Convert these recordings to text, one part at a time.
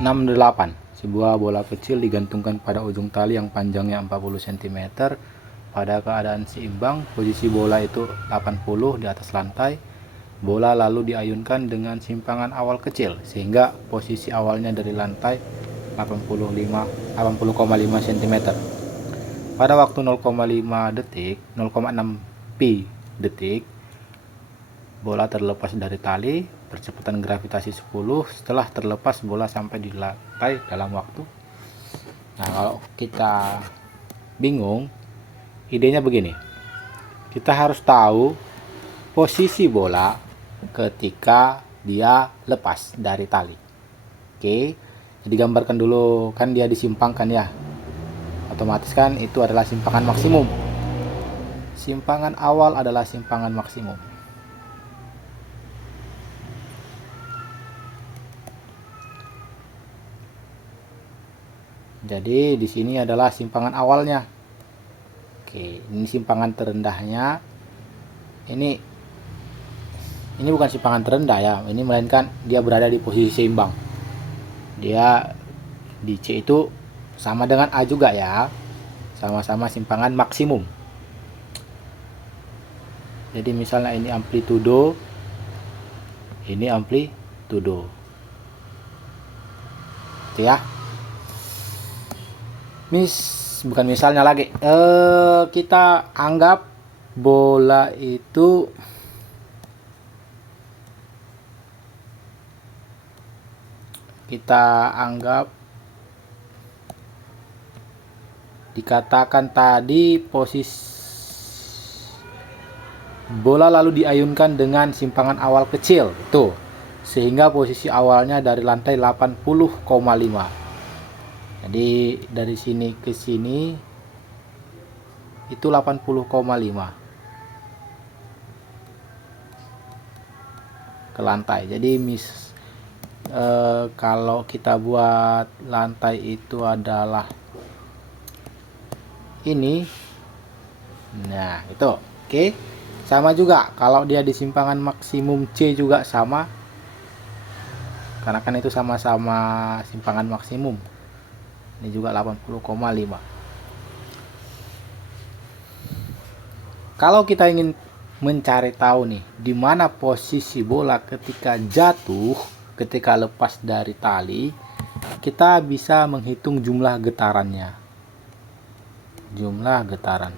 68. Sebuah bola kecil digantungkan pada ujung tali yang panjangnya 40 cm. Pada keadaan seimbang, posisi bola itu 80 di atas lantai. Bola lalu diayunkan dengan simpangan awal kecil sehingga posisi awalnya dari lantai 80,5 cm. Pada waktu 0,5 detik, 0,6 pi detik, bola terlepas dari tali, percepatan gravitasi 10. Setelah terlepas, bola sampai di lantai dalam waktu. Nah, kalau kita bingung, idenya begini. Kita harus tahu posisi bola ketika dia lepas dari tali. Oke, jadi gambarkan dulu, kan dia disimpangkan ya. Otomatis kan itu adalah simpangan maksimum. Simpangan awal adalah simpangan maksimum. Jadi di sini adalah simpangan awalnya. Oke, ini simpangan terendahnya. Ini bukan simpangan terendah ya. Ini melainkan dia berada di posisi seimbang. Dia di C itu sama dengan A juga ya. Sama-sama simpangan maksimum. Jadi misalnya ini amplitudo, ini amplitudo. Oke ya. Bukan misalnya lagi. Kita anggap bola itu dikatakan tadi posisi bola lalu diayunkan dengan simpangan awal kecil tuh, sehingga posisi awalnya dari lantai 80,5. Jadi dari sini ke sini itu 80,5 ke lantai. Jadi kalau kita buat lantai itu adalah ini. Nah, itu. Oke. Sama juga kalau dia di simpangan maksimum C juga sama. Karena kan itu sama-sama simpangan maksimum. Ini juga 80,5. Kalau kita ingin mencari tahu nih di mana posisi bola ketika jatuh, ketika lepas dari tali, kita bisa menghitung jumlah getarannya. Jumlah getaran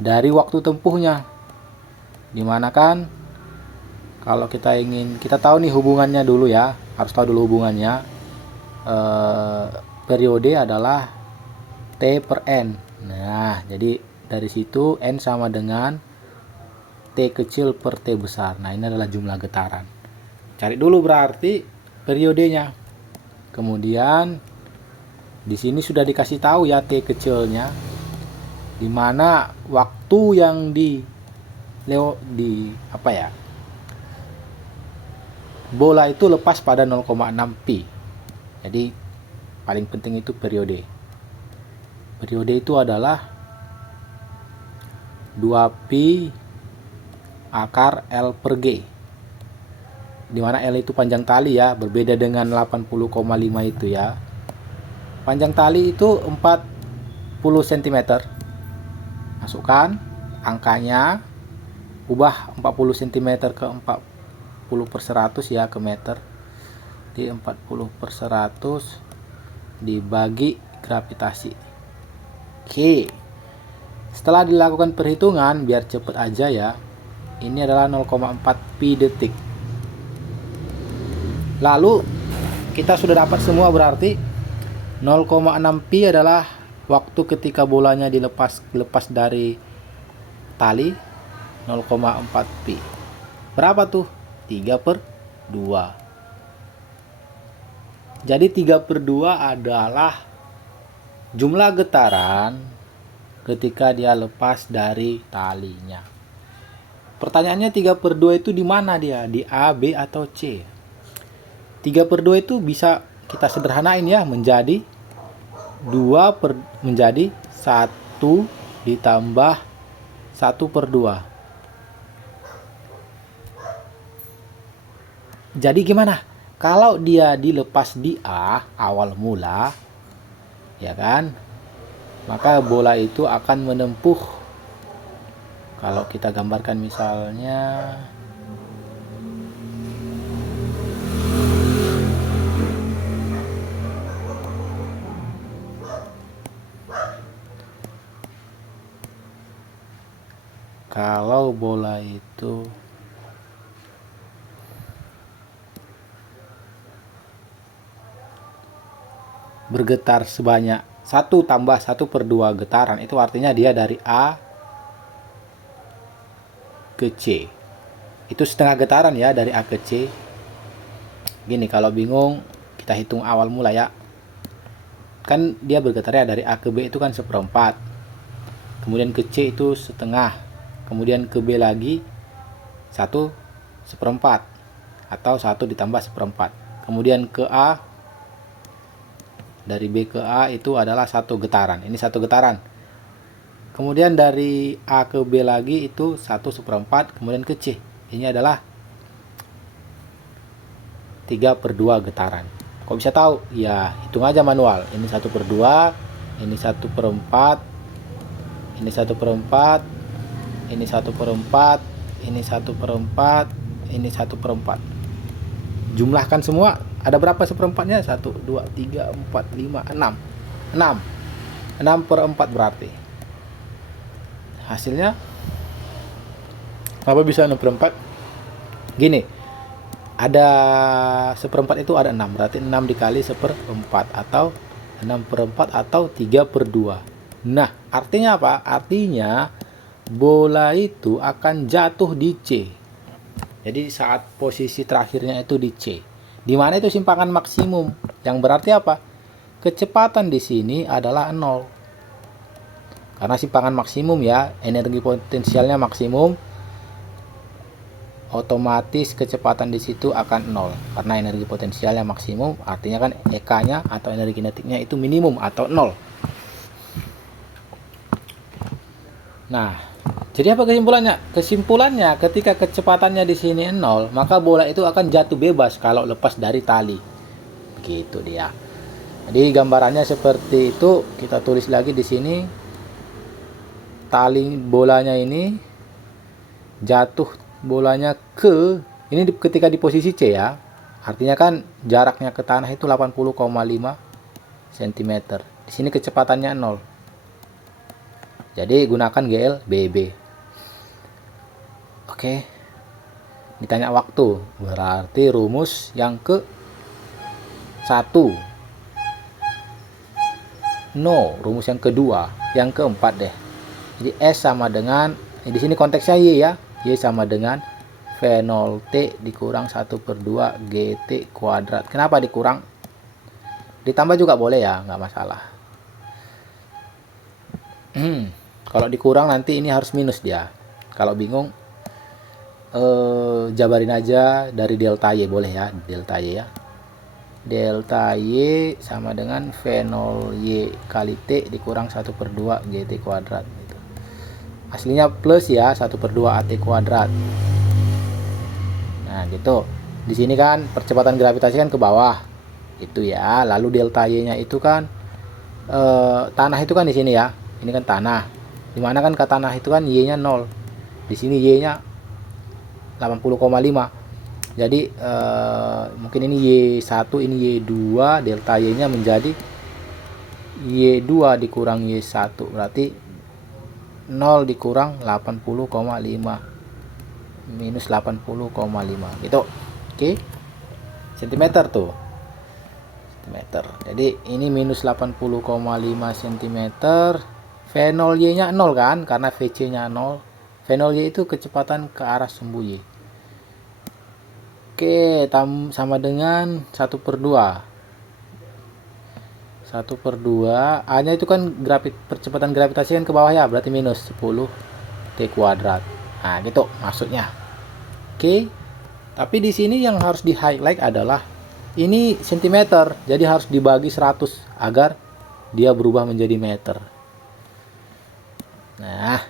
dari waktu tempuhnya. Dimana kan kalau kita tahu nih hubungannya dulu ya, harus tahu dulu hubungannya. Periode adalah T per N. Nah, jadi dari situ N sama dengan T kecil per T besar. Nah, ini adalah jumlah getaran. Cari dulu berarti periodenya. Kemudian di sini sudah dikasih tahu ya T kecilnya, dimana waktu yang bola itu lepas pada 0,6 pi. Jadi paling penting itu periode. Periode itu adalah 2 pi akar L per G, dimana L itu panjang tali ya, berbeda dengan 80,5 itu ya. Panjang tali itu 40 cm. Masukkan angkanya, ubah 40 cm ke 40 per 100 ya, ke meter. Di 40 per 100 dibagi gravitasi. Oke. Setelah dilakukan perhitungan, biar cepet aja ya, ini adalah 0,4 pi detik. Lalu kita sudah dapat semua, berarti 0,6 pi adalah waktu ketika bolanya dilepas dari tali. 0,4 pi berapa tuh? 3/2. Jadi 3/2 adalah jumlah getaran ketika dia lepas dari talinya. Pertanyaannya 3/2 itu di mana dia? Di A, B, atau C? 3/2 itu bisa kita sederhanain ya, menjadi 1 ditambah 1/2. Jadi gimana? Kalau dia dilepas di A awal mula, ya kan, maka bola itu akan menempuh, kalau kita gambarkan misalnya kalau bola itu bergetar sebanyak 1 tambah 1/2 getaran, itu artinya dia dari A ke C. Itu setengah getaran ya, dari A ke C. Gini, kalau bingung kita hitung awal mula ya. Kan dia bergetarnya dari A ke B itu kan 1/4. Kemudian ke C itu setengah. Kemudian ke B lagi 1/4 atau 1 ditambah 1/4. Kemudian ke A, dari B ke A itu adalah 1 getaran. Ini 1 getaran. Kemudian dari A ke B lagi itu 1/4. Kemudian ke C. Ini adalah 3/2 getaran. Kok bisa tahu? Ya, hitung aja manual. Ini 1/2, ini 1/4, ini 1/4, ini 1/4, ini 1/4, ini 1/4. Jumlahkan semua. Ada berapa seperempatnya? 1, 2, 3, 4, 5, 6. 6/4 berarti. Hasilnya apa bisa 6/4? Gini, ada 1/4 itu ada 6. Berarti 6 dikali 1/4 atau 6/4 atau 3/2. Nah, artinya apa? Artinya bola itu akan jatuh di C. Jadi saat posisi terakhirnya itu di C. Di mana itu simpangan maksimum, yang berarti apa? Kecepatan di sini adalah 0. Karena simpangan maksimum ya, energi potensialnya maksimum, otomatis kecepatan di situ akan 0. Karena energi potensialnya maksimum, artinya kan EK-nya atau energi kinetiknya itu minimum atau 0. Nah, jadi apa kesimpulannya? Kesimpulannya, ketika kecepatannya di sini 0, maka bola itu akan jatuh bebas kalau lepas dari tali. Begitu dia. Jadi gambarannya seperti itu. Kita tulis lagi di sini. Tali bolanya ini jatuh, bolanya ke ini ketika di posisi C ya. Artinya kan jaraknya ke tanah itu 80,5 cm. Di sini kecepatannya 0. Jadi gunakan GL BB. Oke. Ditanya waktu, berarti rumus yang ke 1. No, rumus yang kedua, yang keempat deh. Jadi S sama dengan, di sini konteksnya Y ya. Y sama dengan V0T dikurang 1/2 GT kuadrat. Kenapa dikurang? Ditambah juga boleh ya, nggak masalah. Kalau dikurang nanti ini harus minus dia. Kalau bingung, jabarin aja dari delta Y, boleh ya, delta Y ya. Delta Y sama dengan V0Y kali T dikurang 1/2 GT kuadrat. Aslinya plus ya, 1/2 AT kuadrat. Nah gitu. Di sini kan percepatan gravitasi kan ke bawah itu ya. Lalu delta Y nya itu kan tanah itu kan di sini ya. Ini kan tanah. Dimana kan ke tanah itu kan Y nya 0. Di sini Y nya 80,5. Jadi mungkin ini Y1, ini Y2, delta Y nya menjadi Y2 dikurang Y1, berarti 0 dikurang 80,5 minus 80,5 gitu. Oke, sentimeter tuh, sentimeter. Jadi ini minus 80,5 cm. V0Y nya 0 kan, karena VC nya 0. V0Y itu kecepatan ke arah sumbu Y. Oke, sama dengan 1/2. 1/2 A nya itu kan percepatan gravitasi kan ke bawah ya, berarti minus 10 T kuadrat. Nah gitu maksudnya. Oke, tapi di sini yang harus di highlight adalah ini cm, jadi harus dibagi 100 agar dia berubah menjadi meter. Nah,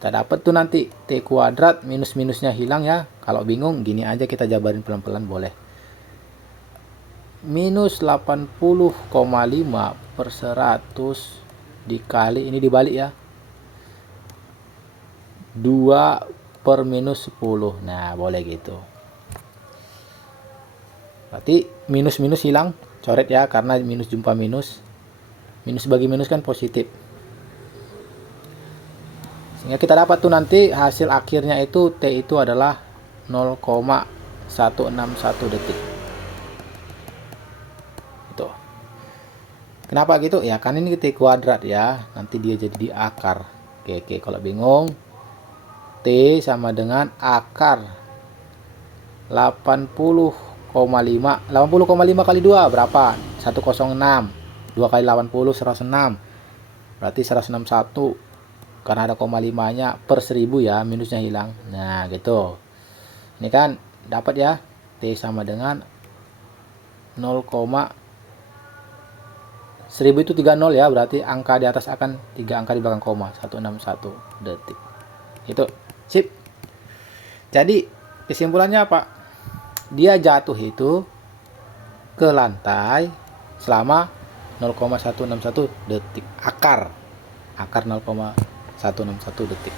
Kita dapat tuh nanti T kuadrat, minus-minusnya hilang ya. Kalau bingung gini aja kita jabarin pelan-pelan boleh. Minus 80,5 per 100 dikali, ini dibalik ya, 2 per minus 10. Nah boleh gitu. Berarti minus-minus hilang, coret ya, karena minus jumpa minus. Minus bagi minus kan positif. Sehingga kita dapat tuh nanti hasil akhirnya itu T itu adalah 0,161 detik. Itu. Kenapa gitu? Ya kan ini T kuadrat ya. Nanti dia jadi di akar. Oke, kalau bingung, T sama dengan akar 80,5 kali 2 berapa? 106. 2 kali 80 106. Berarti 161. Karena ada koma 5-nya per 1000 ya, minusnya hilang. Nah gitu. Ini kan dapat ya, T sama dengan 1000 itu 30 ya, berarti angka di atas akan 3 angka di belakang koma, 161 detik. Itu sip. Jadi kesimpulannya apa? Dia jatuh itu ke lantai selama 0,161 detik. Akar 0,161 detik.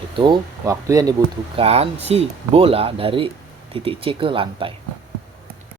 Itu waktu yang dibutuhkan si bola dari titik C ke lantai.